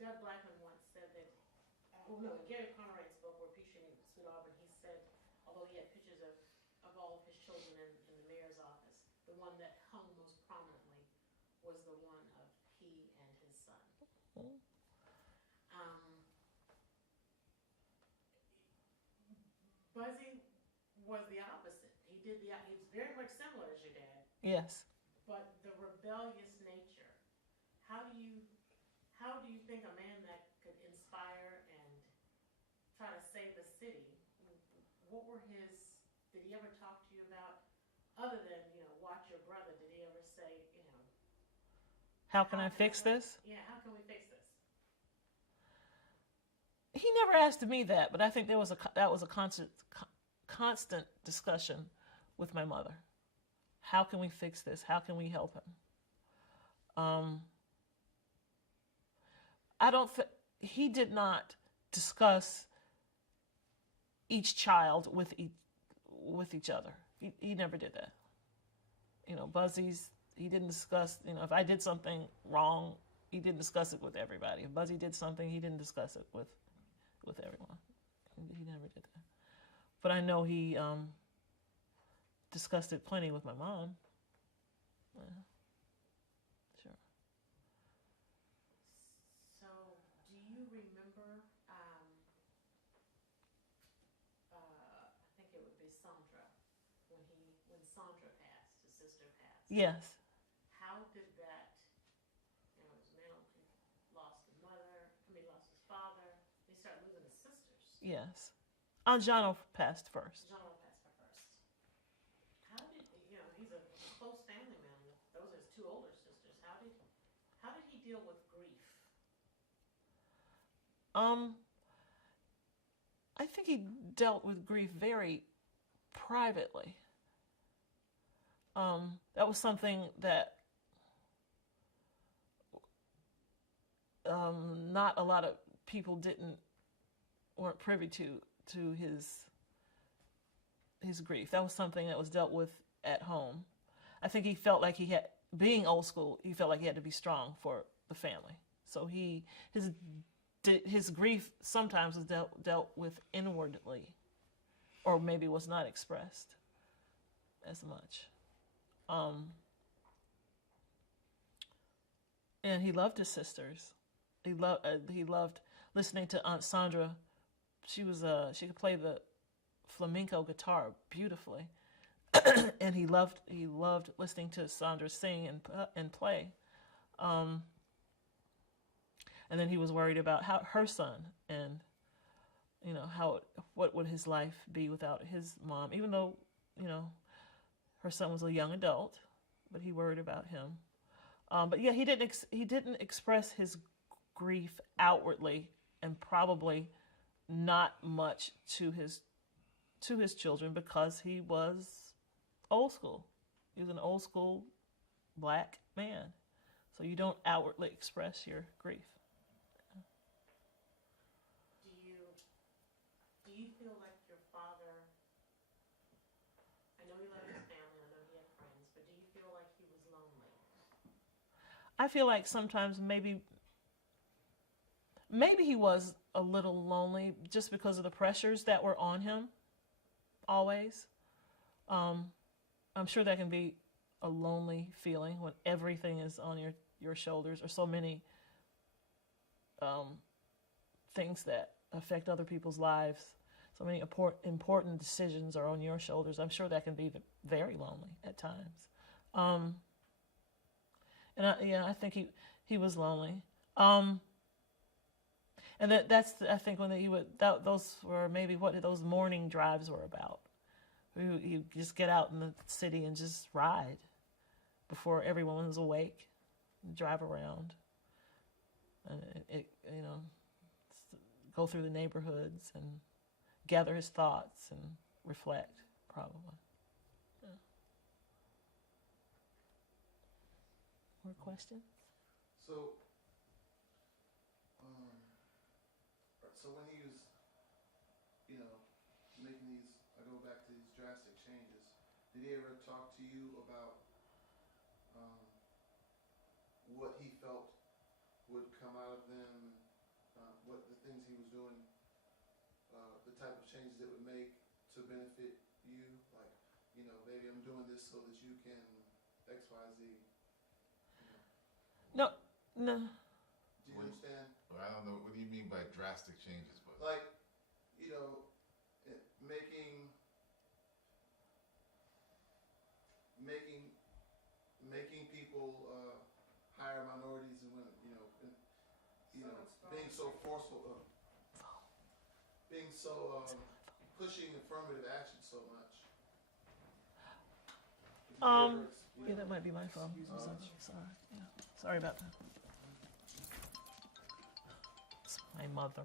Doug Blackman once said that, in Gary Conrad's book, Where Peace Meets Sweet Auburn, he said, although he had pictures of all of his children in the mayor's office, the one that hung most prominently was the one of he and his son. Buzzy was the opposite. He was very much similar as your dad, Yes. but the rebellious nature. How do you think a man that could inspire and try to save the city, what were did he ever talk to you about, other than, watch your brother, did he ever say, How can I fix this? Yeah, how can we fix this? He never asked me that, but I think that was a constant discussion with my mother. How can we fix this? How can we help him? He did not discuss each child with each other. He never did that. Buzzy's, he didn't discuss, if I did something wrong, he didn't discuss it with everybody. If Buzzy did something, he didn't discuss it with everyone. He never did that. But I know he discussed it plenty with my mom. Yeah. Sure. So, do you remember, I think it would be Sandra, when Sandra passed, his sister passed? Yes. How did that, his man, he lost his mother, lost his father, he started losing his sisters. Yes. Anjano passed first. John passed her first. How did, he's a close family man. Those are his 2 older sisters. How did he deal with grief? I think he dealt with grief very privately. That was something that not a lot of people weren't privy to his grief. That was something that was dealt with at home. I think he felt like being old school, he felt like he had to be strong for the family. So his grief sometimes was dealt with inwardly, or maybe was not expressed as much. And he loved his sisters. He loved listening to Aunt Sandra. She could play the flamenco guitar beautifully, and he loved listening to Sandra sing and play. And then he was worried about her son, and what would his life be without his mom, even though her son was a young adult, but he worried about him. But yeah, he didn't express his grief outwardly, and probably not much to his children, because he was old school. He was an old school black man, so you don't outwardly express your grief. Do you feel like your father, I know he loved his family, I know he had friends, but do you feel like he was lonely? I feel like sometimes maybe he was a little lonely just because of the pressures that were on him always. I'm sure that can be a lonely feeling when everything is on your shoulders, or so many things that affect other people's lives. So many important decisions are on your shoulders. I'm sure that can be very lonely at times. I think he was lonely. And that's I think when those were maybe what those morning drives were about. You just get out in the city and just ride before everyone was awake, and drive around, and go through the neighborhoods and gather his thoughts and reflect, probably. Yeah. More questions? So when he was, making these, I go back to these drastic changes, did he ever talk to you about what he felt would come out of them, what the things he was doing, the type of changes it would make to benefit you? Like, you know, maybe I'm doing this so that you can X, Y, Z. No, no. Do you understand? Well, I don't know. What do you mean by drastic changes? But Like, you know, making people hire minorities and women. Being so forceful, being so pushing affirmative action so much. Yeah, that might be my phone. Sorry. Yeah. Sorry about that. It's my mother.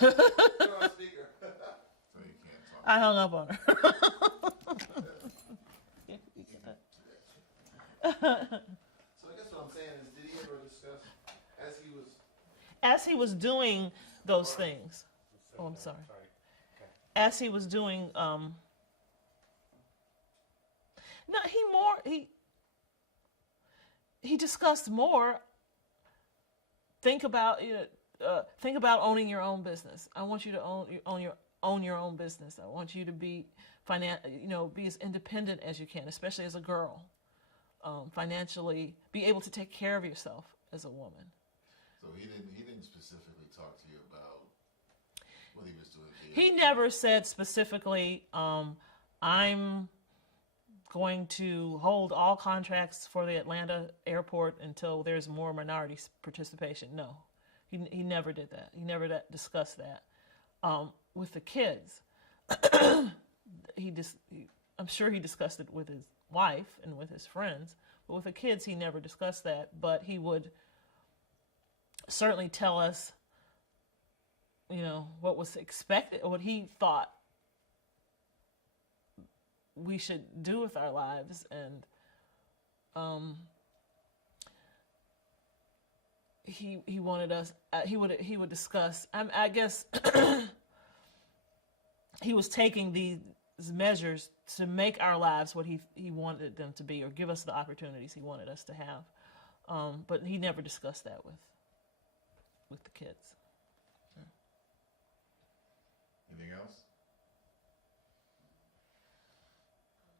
You're on speaker. so you can't talk. I hung up on her. So I guess what I'm saying is, did he ever discuss as he was doing those things? Oh, I'm sorry. Okay. As he was doing, no, he discussed more. Think about owning your own business. I want you to own your own business. I want you to be be as independent as you can, especially as a girl. Financially, be able to take care of yourself as a woman. So he didn't specifically talk to you about what he was doing. He never said specifically, I'm going to hold all contracts for the Atlanta airport until there's more minority participation. No, he never did that. He never discussed that. With the kids, I'm sure he discussed it with his wife and with his friends, but with the kids, he never discussed that. But he would certainly tell us, what was expected, what he thought we should do with our lives, and he wanted us. He would discuss. I guess he was taking these measures to make our lives what he wanted them to be, or give us the opportunities he wanted us to have. But he never discussed that with the kids. Anything else?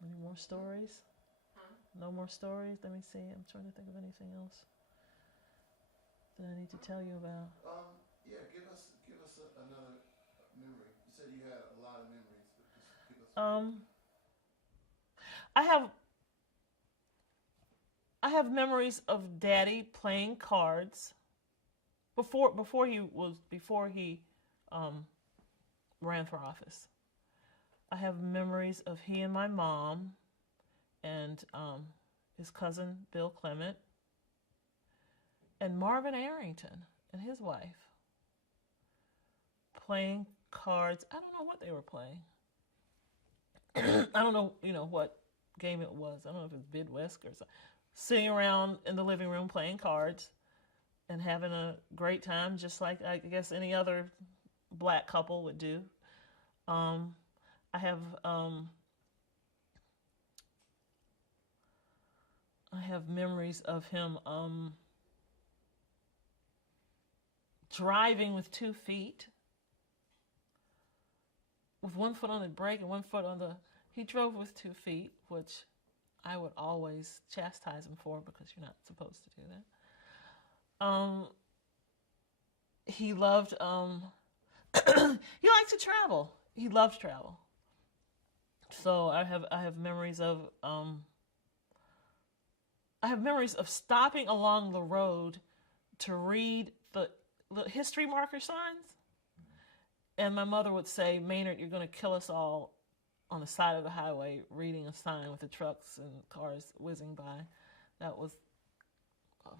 Any more stories? No more stories? Let me see. I'm trying to think of anything else that I need to tell you about. Yeah, give us another memory. You said you had a lot of memories, but just give us. I have memories of Daddy playing cards before he ran for office. I have memories of he and my mom and his cousin Bill Clement and Marvin Arrington and his wife playing cards. I don't know what they were playing. I don't know, what game it was. I don't know if it was Bid Whisk or something. Sitting around in the living room playing cards and having a great time, just like I guess any other black couple would do. I have memories of him driving with 2 feet, with one foot on the brake and one foot on the. He drove with 2 feet, which I would always chastise him for, because you're not supposed to do that. He loved. He liked to travel. He loved travel. So I have memories of. I have memories of stopping along the road to read the history marker signs. And my mother would say, "Maynard, you're going to kill us all on the side of the highway reading a sign with the trucks and cars whizzing by." That was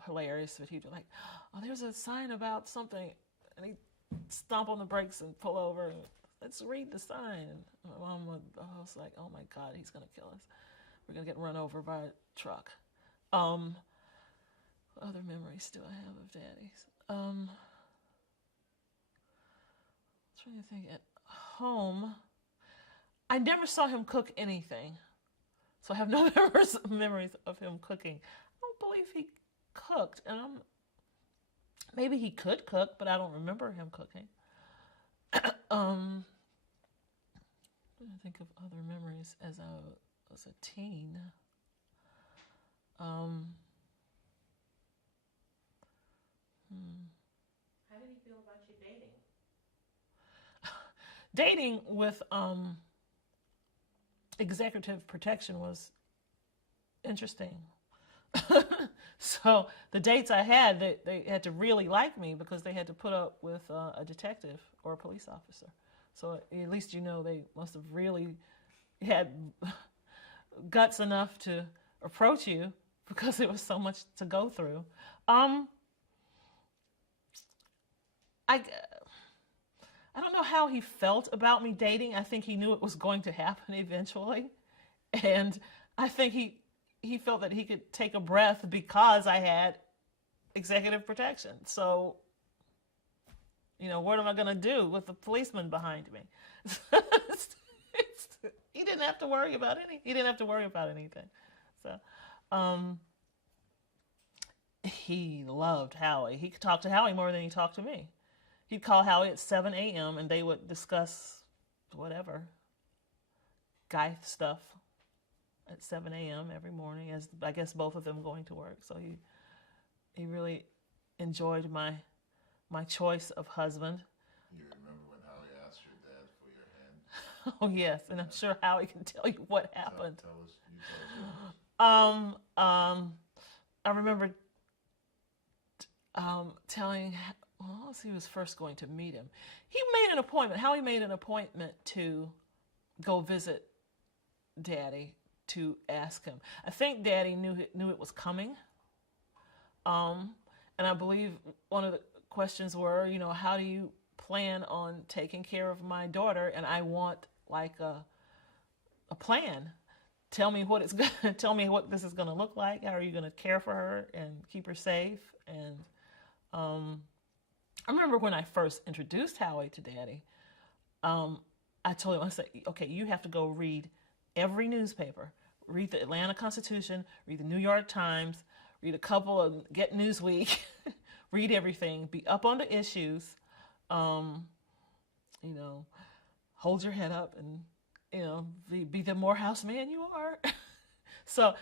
hilarious. But he'd be like, "Oh, there's a sign about something." And he'd stomp on the brakes and pull over. And, "Let's read the sign." And my mom was like, "Oh my God, he's going to kill us. We're going to get run over by a truck." What other memories do I have of Daddy's? I'm trying to think. At home, I never saw him cook anything, so I have no memories of him cooking. I don't believe he cooked, and maybe he could cook, but I don't remember him cooking. I think of other memories as I was a teen. How did he feel about you dating? Dating with executive protection was interesting. So the dates I had, they had to really like me because they had to put up with a detective or a police officer. So at least they must have really had guts enough to approach you because there was so much to go through. I don't know how he felt about me dating. I think he knew it was going to happen eventually. And I think he felt that he could take a breath because I had executive protection. So, what am I going to do with the policeman behind me? He didn't have to worry about anything. So, he loved Howie. He could talk to Howie more than he talked to me. He'd call Howie at 7 a.m. and they would discuss whatever guy stuff at 7 a.m. every morning, as I guess both of them going to work. So he really enjoyed my choice of husband. You remember when Howie asked your dad for your hand? Oh yes, and I'm sure Howie can tell you what happened. Tell us. I remember telling. Well, as he was first going to meet him, he made an appointment. Howie made an appointment to go visit Daddy to ask him. I think Daddy knew it was coming. And I believe one of the questions were, how do you plan on taking care of my daughter? And I want like a plan. Tell me what this is going to look like. How are you going to care for her and keep her safe? And I remember when I first introduced Howie to Daddy, I told him, I said, okay, you have to go read every newspaper. Read the Atlanta Constitution, read the New York Times, read a couple of Get Newsweek, read everything, be up on the issues, hold your head up and, be the Morehouse man you are. So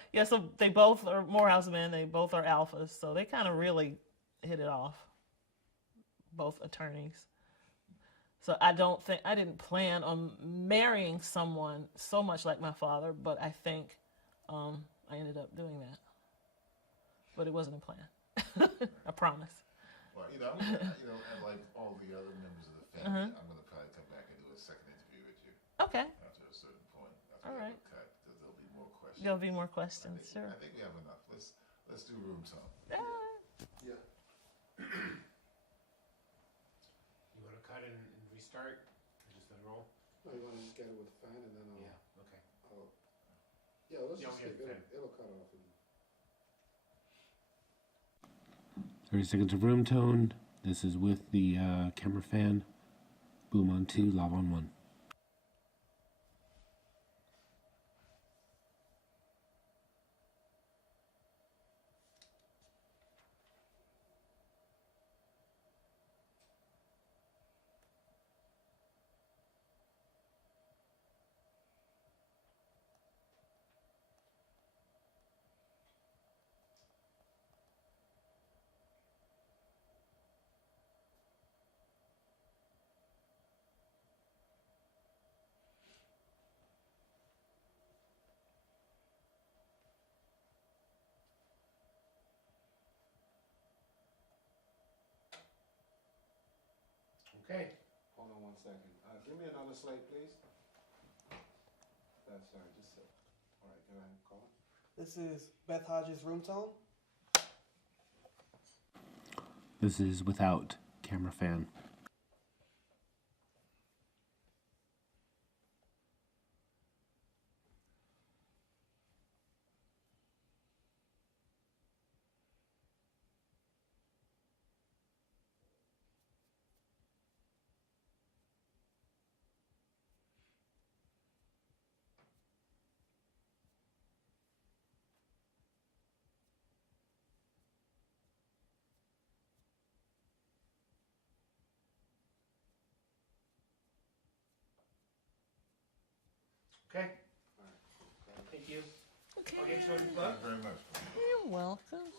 they both are Morehouse men, they both are alphas, so they kind of really hit it off. Both attorneys. So I didn't plan on marrying someone so much like my father, but I think I ended up doing that. But it wasn't a plan. I promise. Well, and like all the other members of the family, I'm going to probably come back and do a second interview with you. Okay. After a certain point. All right. Cut, because there'll be more questions. There'll be more questions, sure. I think we have enough. Let's do room tone. Yeah. You want to cut and restart? Or just let it roll? No, you want to just get it with the fan and then I'll. Yeah, okay. Let's Yeah, just we have skip the it. It'll cut off. 30 seconds of room tone. This is with the camera fan. Boom on 2, lav on 1. Okay. Hold on 1 second. Give me another slate, please. That's sorry. Just all right. Can I call it? This is Beth Hodges' room tone. This is without camera fan. Okay, Alright. thank you. Okay. I'll get you on the Thank book. you very much. You're welcome.